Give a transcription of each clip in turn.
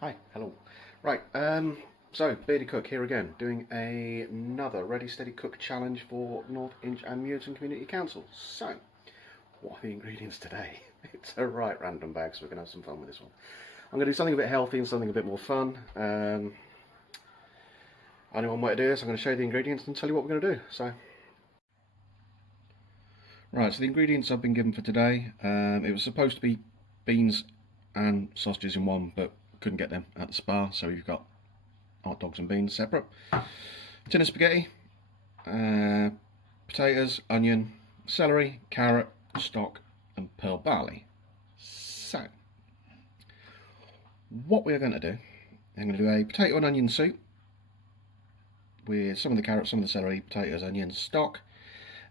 Hi, hello. Right, so Beardy Cook here again, doing another Ready Steady Cook challenge for North Inch and Muirton Community Council. So, what are the ingredients today? It's a right random bag, so we're going to have some fun with this one. I'm going to do something a bit healthy and something a bit more fun. Only one way to do this. I'm going to show you the ingredients and tell you what we're going to do. So, right, so the ingredients I've been given for today, it was supposed to be beans and sausages in one, but couldn't get them at the spa, so we've got hot dogs and beans separate. Tin of spaghetti, potatoes, onion, celery, carrot, stock and pearl barley. So, what we're going to do, I'm going to do a potato and onion soup with some of the carrots, some of the celery, potatoes, onions, stock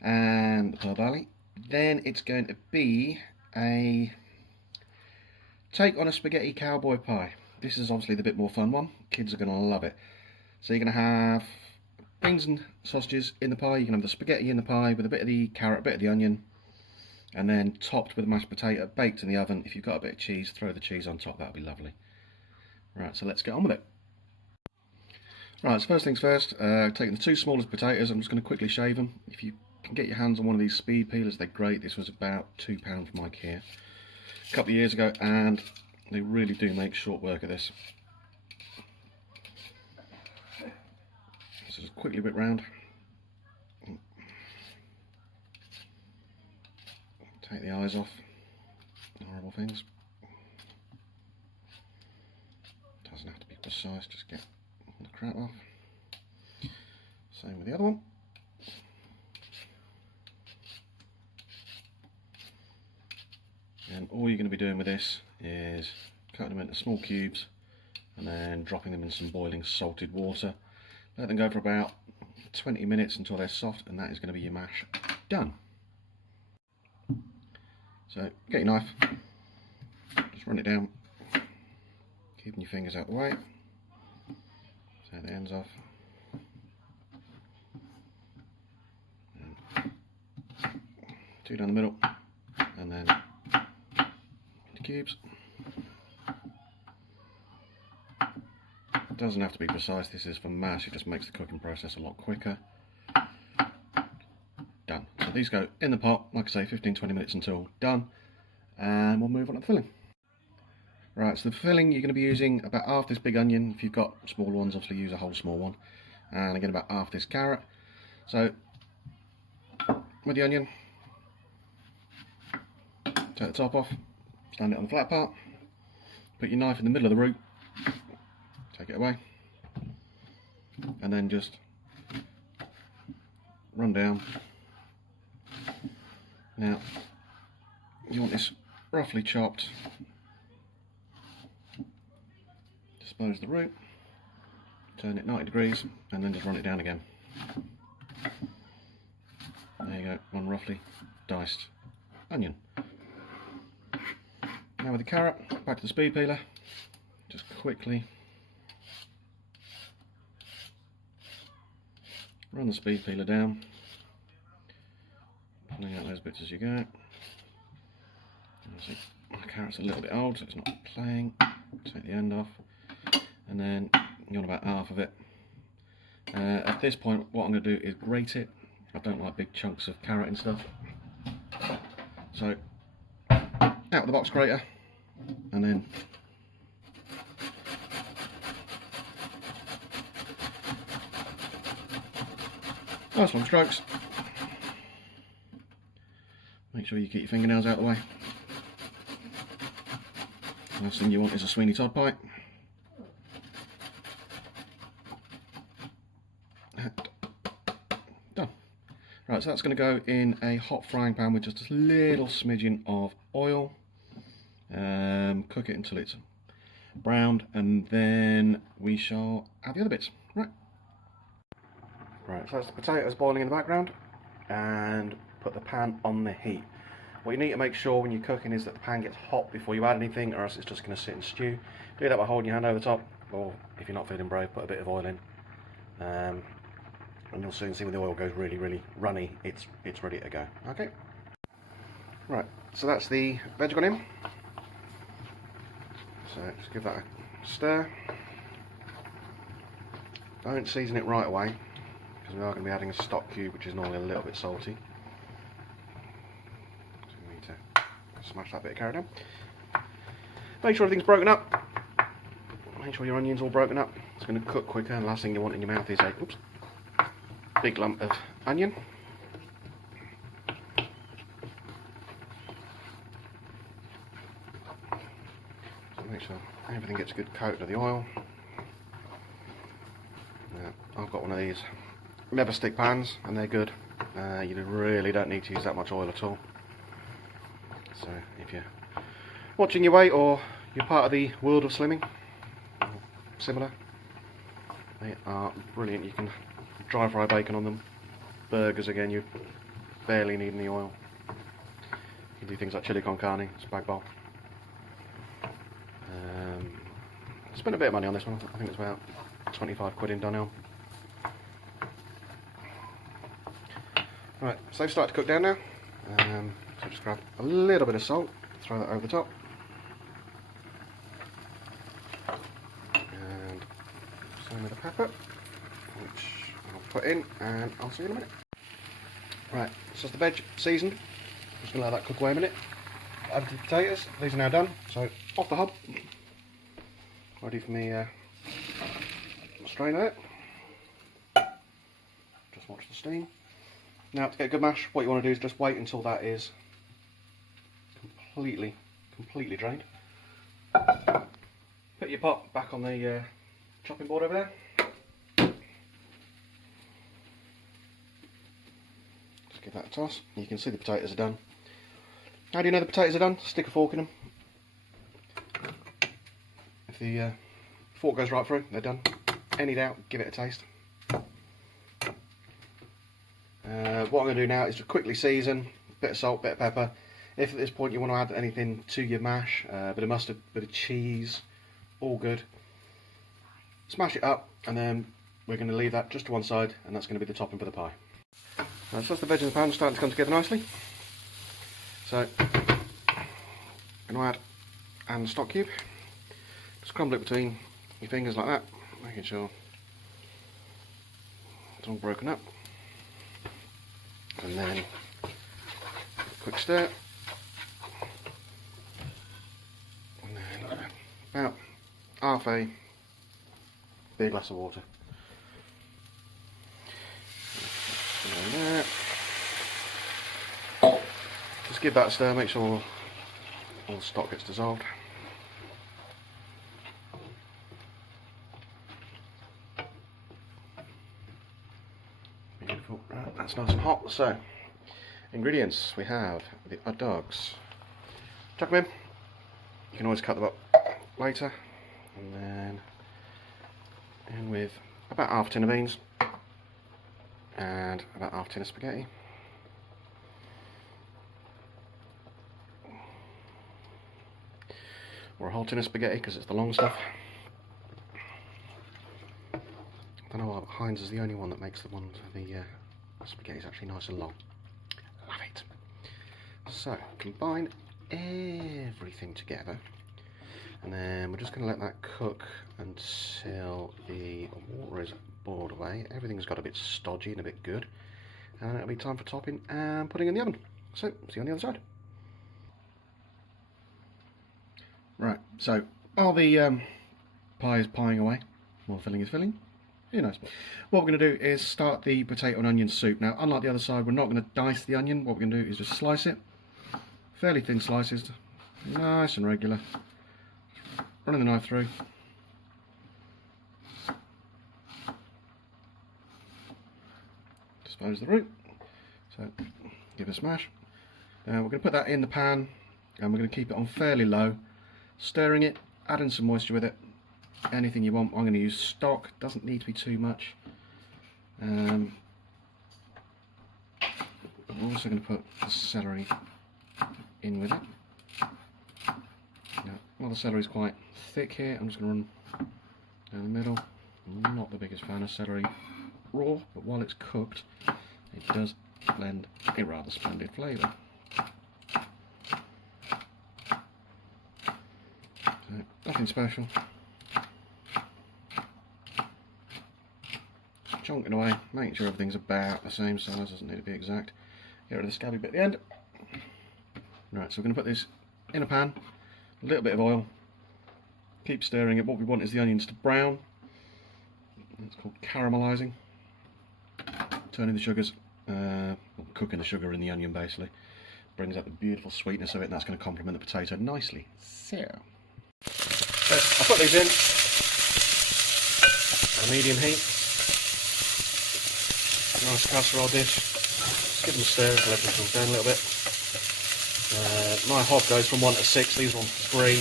and the pearl barley. Then it's going to be a take on a spaghetti cowboy pie. This is obviously the bit more fun one. Kids are going to love it. So you're going to have beans and sausages in the pie. You can have the spaghetti in the pie with a bit of the carrot, a bit of the onion, and then topped with a mashed potato, baked in the oven. If you've got a bit of cheese, throw the cheese on top. That'll be lovely. Right, so let's get on with it. Right, so first things first, taking the two smallest potatoes, I'm just going to quickly shave them. If you can get your hands on one of these speed peelers, they're great. This was about £2 from IKEA a couple of years ago, and they really do make short work of this. So just quickly whip round. Take the eyes off. Horrible things. Doesn't have to be precise, just get the crap off. Same with the other one. And all you're going to be doing with this is cutting them into small cubes and then dropping them in some boiling salted water. Let them go for about 20 minutes until they're soft, and that is going to be your mash done. So get your knife, just run it down, keeping your fingers out the way, take the ends off, and two down the middle, and then into cubes. It doesn't have to be precise, this is for mash, it just makes the cooking process a lot quicker. Done. So these go in the pot, like I say, 15-20 minutes until done, and we'll move on to the filling. Right, so the filling you're going to be using about half this big onion. If you've got smaller ones, obviously use a whole small one. And again about half this carrot. So with the onion, take the top off, stand it on the flat part, put your knife in the middle of the root, take it away, and then just run down. Now you want this roughly chopped. Dispose the root, turn it 90 degrees, and then just run it down again. There you go, one roughly diced onion. Now with the carrot, back to the speed peeler, just quickly run the speed peeler down, pulling out those bits as you go. My carrot's a little bit old, so it's not playing. Take the end off, and then you want about half of it. At this point, what I'm going to do is grate it. I don't like big chunks of carrot and stuff, so out with the box grater, and then nice long strokes. Make sure you keep your fingernails out of the way. Last thing you want is a Sweeney Todd pie. Done. Right, so that's going to go in a hot frying pan with just a little smidgen of oil. Cook it until it's browned, and then we shall add the other bits. Right, so that's the potatoes boiling in the background, and put the pan on the heat. What you need to make sure when you're cooking is that the pan gets hot before you add anything, or else it's just going to sit and stew. Do that by holding your hand over the top, or if you're not feeling brave, put a bit of oil in. And you'll soon see when the oil goes really runny, it's ready to go. Okay. Right, so that's the veg gone in. So just give that Stir. Don't season it right away, because we are going to be adding a stock cube, which is normally a little bit salty. So we need to smash that bit of carrot down. Make sure everything's broken up. Make sure your onion's all broken up. It's going to cook quicker, and the last thing you want in your mouth is a big lump of onion. So make sure everything gets a good coat of the oil. I've got one of these never stick pans, and they're good. You really don't need to use that much oil at all. So if you're watching your weight, or you're part of the world of slimming, or similar, they are brilliant. You can dry fry bacon on them. Burgers, again, you barely need any oil. You can do things like chili con carne, spag bol. Spent a bit of money on this one. I think it's about 25 quid in Dunelm. Right, so they've started to cook down now. So just grab a little bit of salt, throw that over the top. And some of the pepper, which I'll put in, and I'll see you in a minute. Right, so the veg seasoned. Just going to let that cook away a minute. Add the potatoes. These are now done, so off the hob. Ready for me strain it. Just watch the steam. Now, to get a good mash, what you want to do is just wait until that is completely drained. Put your pot back on the chopping board over there. Just give that a toss. You can see the potatoes are done. How do you know the potatoes are done? Stick a fork in them. If the fork goes right through, they're done. Any doubt, give it a taste. What I'm going to do now is just quickly season, bit of salt, bit of pepper. If at this point you want to add anything to your mash, bit of mustard, bit of cheese, all good. Smash it up, and then we're going to leave that just to one side, and that's going to be the topping for the pie. So that's the veg in the pan starting to come together nicely. So, I'm going to add the stock cube. Just crumble it between your fingers like that, making sure it's all broken up. And then quick stir, and then about half a big glass of water. Just give that a stir, make sure all the stock gets dissolved. Beautiful. Right, that's nice and hot. So, ingredients, we have the hot dogs. Chuck them in. You can always cut them up later. And then in with about half a tin of beans and about half a tin of spaghetti. Or a whole tin of spaghetti because it's the long stuff. I don't know why Heinz is the only one that makes the ones the spaghetti is actually nice and long. Love it. So combine everything together, and then we're just going to let that cook until the water is boiled away. Everything's got a bit stodgy and a bit good, and it'll be time for topping and putting in the oven. So see you on the other side. Right, so while the pie is pieing away, while filling is filling, who knows. What we're going to do is start the potato and onion soup. Now, unlike the other side, we're not going to dice the onion. What we're going to do is just slice it, fairly thin slices, nice and regular. Running the knife through. Dispose the root. So, give it a smash. Now, we're going to put that in the pan, and we're going to keep it on fairly low. Stirring it, adding some moisture with it, anything you want. I'm going to use stock, doesn't need to be too much. I'm also going to put the celery in with it. Now, while the celery is quite thick here, I'm just going to run down the middle. I'm not the biggest fan of celery raw, but while it's cooked, it does lend a rather splendid flavour. So, nothing special, chonking away, making sure everything's about the same size, doesn't need to be exact. Get rid of the scabby bit at the end. Right, so we're going to put this in a pan, a little bit of oil, keep stirring it. What we want is the onions to brown. It's called caramelising. Turning the sugars, cooking the sugar in the onion basically. Brings out the beautiful sweetness of it, and that's going to complement the potato nicely. So I'll put these in on a medium heat. Nice casserole dish. Just give them a stir until everything cools down a little bit. My hob goes from 1 to 6, these are on 3. It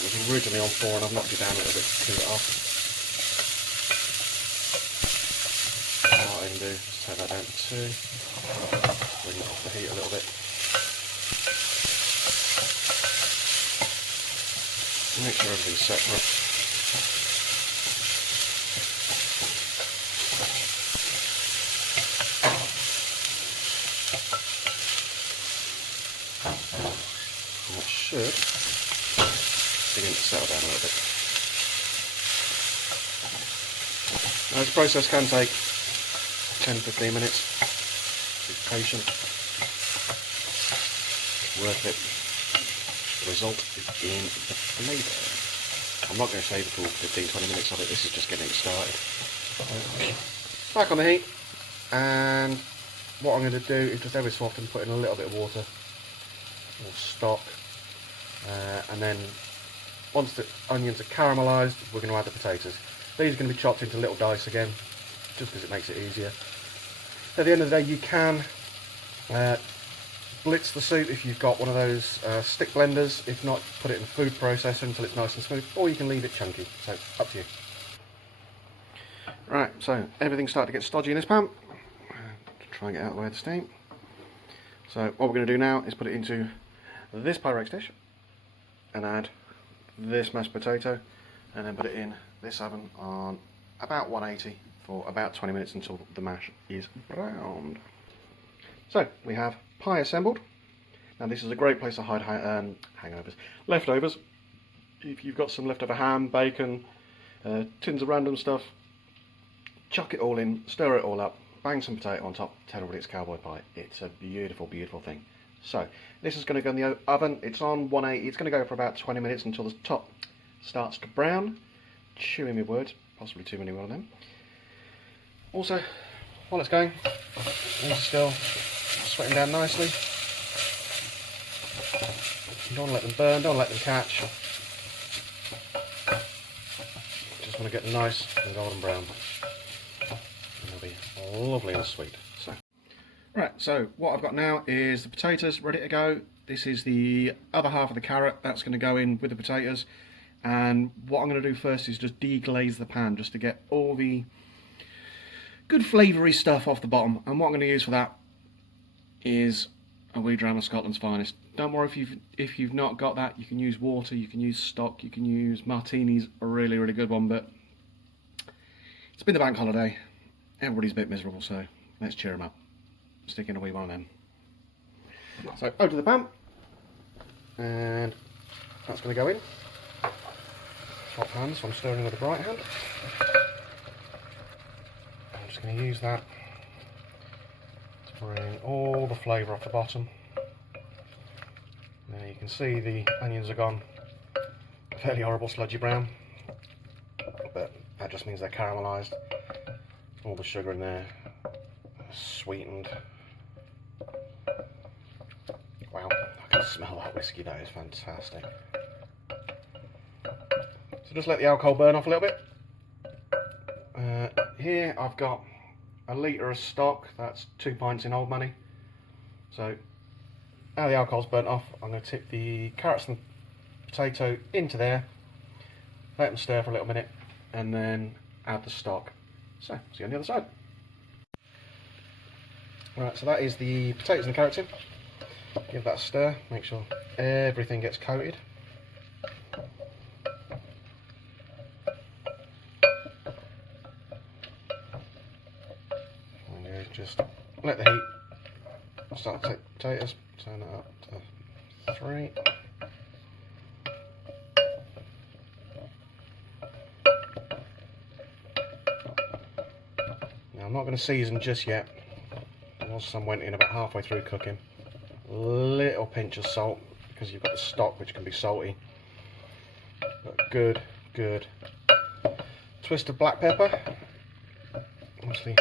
was originally on 4 and I've knocked it down a little bit to cool it off. What I can do is take that down to 2. Bring it off the heat a little bit. Make sure everything's separate. And that should begin to settle down a little bit. Now this process can take 10-15 minutes. Be patient. Worth it. The result is in the flavour. I'm not going to save the full 15-20 minutes of it, this is just getting it started. Back on the heat, and what I'm going to do is just every so often put in a little bit of water or stock, and then once the onions are caramelised, we're going to add the potatoes. These are going to be chopped into little dice again, just because it makes it easier. At the end of the day, you can blitz the soup if you've got one of those stick blenders. If not, put it in a food processor until it's nice and smooth, or you can leave it chunky, so up to you. Right, so everything's starting to get stodgy in this pan. Try and get out of the way of the steam. So what we're going to do now is put it into this Pyrex dish and add this mashed potato, and then put it in this oven on about 180 for about 20 minutes until the mash is browned. So we have pie assembled. Now this is a great place to hide hangovers, leftovers. If you've got some leftover ham, bacon, tins of random stuff, chuck it all in, stir it all up, bang some potato on top, tell everybody it's cowboy pie. It's a beautiful, beautiful thing. So this is going to go in the oven. It's on 180. It's going to go for about 20 minutes until the top starts to brown. Chewing my words, possibly too many one of them. Also, while it's going, it's still sweating down nicely. You don't want to let them burn, don't let them catch. Just want to get them nice and golden brown. And they'll be lovely and sweet. Right, so what I've got now is the potatoes ready to go. This is the other half of the carrot that's going to go in with the potatoes. And what I'm going to do first is just deglaze the pan just to get all the good flavoury stuff off the bottom. And what I'm going to use for that is a wee dram of Scotland's finest. Don't worry if you've not got that. You can use water, you can use stock, you can use martinis, a really, really good one. But it's been the bank holiday. Everybody's a bit miserable, so let's cheer them up. Stick in a wee one of them. So over to the pan, and that's going to go in. Swap hands, so I'm stirring with the right hand. I'm just going to use that to bring all the flavour off the bottom. Now you can see the onions are gone a fairly horrible sludgy brown, but that just means they're caramelised. All the sugar in there, sweetened. Wow, I can smell that whiskey, that is fantastic. So just let the alcohol burn off a little bit. Here I've got a litre of stock, that's 2 pints in old money. So now the alcohol's burnt off, I'm going to tip the carrots and potato into there, let them stir for a little minute, and then add the stock. So, see you on the other side. Right, so that is the potatoes and the carrots in. Give that a stir, make sure everything gets coated. And you just let the heat start to take the potatoes, turn that up to 3. I'm not going to season just yet. Whilst some went in about halfway through cooking. A little pinch of salt, because you've got the stock which can be salty. But good twist of black pepper. Obviously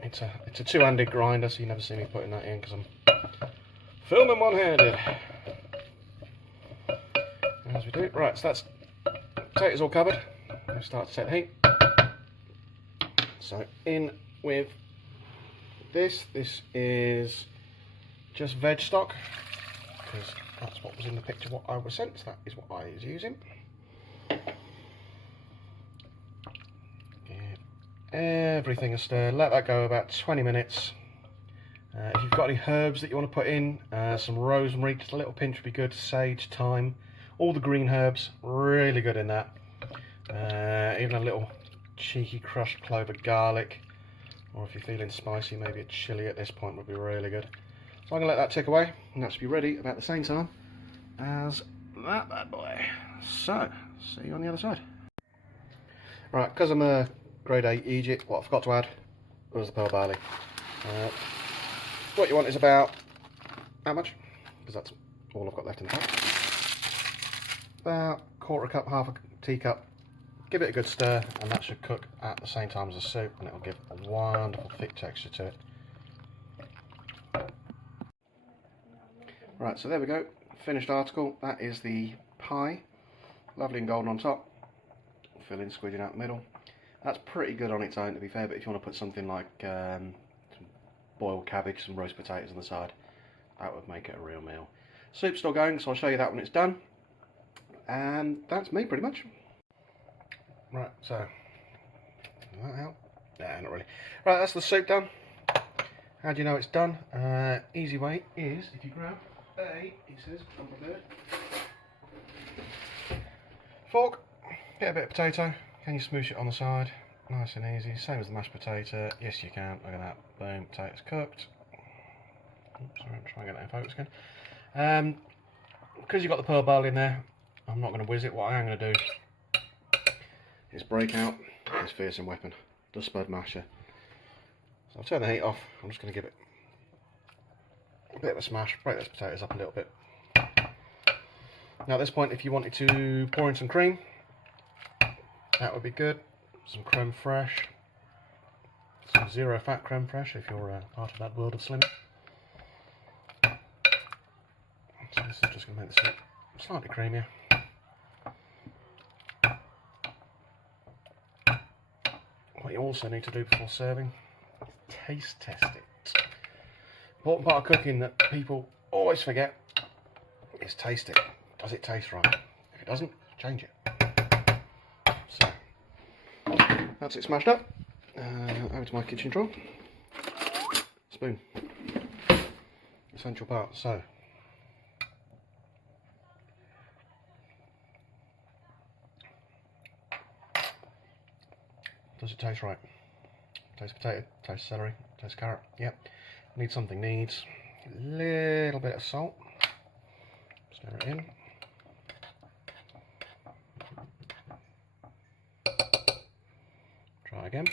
it's a two-handed grinder, so you never see me putting that in because I'm filming one-handed. As we do. Right, so that's potatoes all covered. We start to set the heat. So in with this is just veg stock, because that's what was in the picture what I was sent, so that is what I was using. Give everything a stir, let that go about 20 minutes. If you've got any herbs that you want to put in, some rosemary, just a little pinch would be good, sage, thyme, all the green herbs, really good in that. Even a little cheeky crushed clove of garlic, or if you're feeling spicy, maybe a chilli at this point would be really good. So I'm going to let that tick away, and that should be ready about the same time as that bad boy. So, see you on the other side. Right, because I'm a grade A Egypt, what I forgot to add was the pearl barley. What you want is about, how much? Because that's all I've got left in the pack. About quarter cup, half a teacup. Give it a good stir, and that should cook at the same time as the soup, and it will give a wonderful thick texture to it. Right, so there we go, finished article. That is the pie, lovely and golden on top, filling, squeezing out the middle. That's pretty good on its own, to be fair, but if you want to put something like some boiled cabbage, some roast potatoes on the side, that would make it a real meal. Soup's still going, so I'll show you that when it's done. And that's me, pretty much. Right, so, does that help? Nah, not really. Right, that's the soup done. How do you know it's done? Easy way is, if you grab it says, fork, get a bit of potato, can you smoosh it on the side? Nice and easy, same as the mashed potato. Yes, you can. Look at that. Boom, potatoes cooked. Oops, sorry, I'm trying to get that in focus again. Because you've got the pearl barley in there, I'm not going to whiz it. What I am going to do is break out this fearsome weapon, the spud masher. So I'll turn the heat off. I'm just going to give it a bit of a smash, break those potatoes up a little bit. Now at this point, if you wanted to pour in some cream, that would be good. Some creme fraiche, some zero fat creme fraiche if you're part of that world of slimming. So this is just going to make the soup slightly creamier. What you also need to do before serving is taste test it. Important part of cooking that people always forget is taste it. Does it taste right? If it doesn't, change it. So that's it smashed up. Over to my kitchen drawer. Spoon. Essential part. So does it taste right? Taste potato, taste celery, taste carrot. Yep. Need something. Needs a little bit of salt. Stir it in. Try again.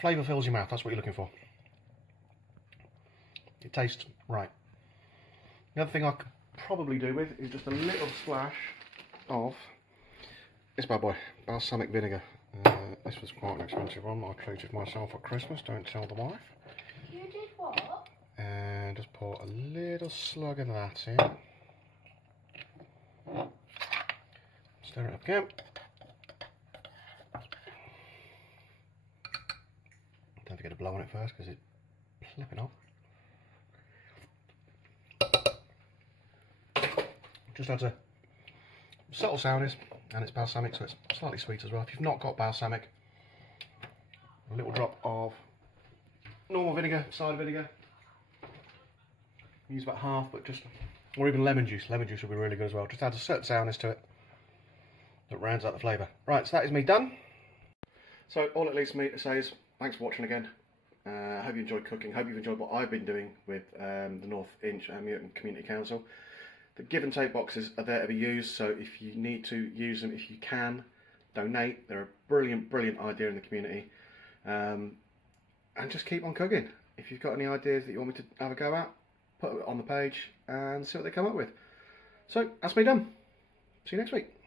Flavour fills your mouth, that's what you're looking for. It tastes right. The other thing I could probably do with is just a little splash of this bad boy, balsamic vinegar. This was quite an expensive one. I treated myself at Christmas, don't tell the wife. You did what? And just pour a little slug of that in. Stir it up again. Don't forget to blow on it first because it's flipping off. Just adds a subtle sourness, and it's balsamic, so it's slightly sweet as well. If you've not got balsamic, a little drop of normal vinegar, cider vinegar. Use about half, but just, or even lemon juice. Lemon juice will be really good as well. Just adds a certain sourness to it that rounds out the flavour. Right, so that is me done. So all it leaves me to say is thanks for watching again. I hope you enjoyed cooking. Hope you've enjoyed what I've been doing with the North Inch Mutant Community Council. The give and take boxes are there to be used, so if you need to use them, if you can, donate. They're a brilliant, brilliant idea in the community. And just keep on cooking. If you've got any ideas that you want me to have a go at, put it on the page and see what they come up with. So, that's me done. See you next week.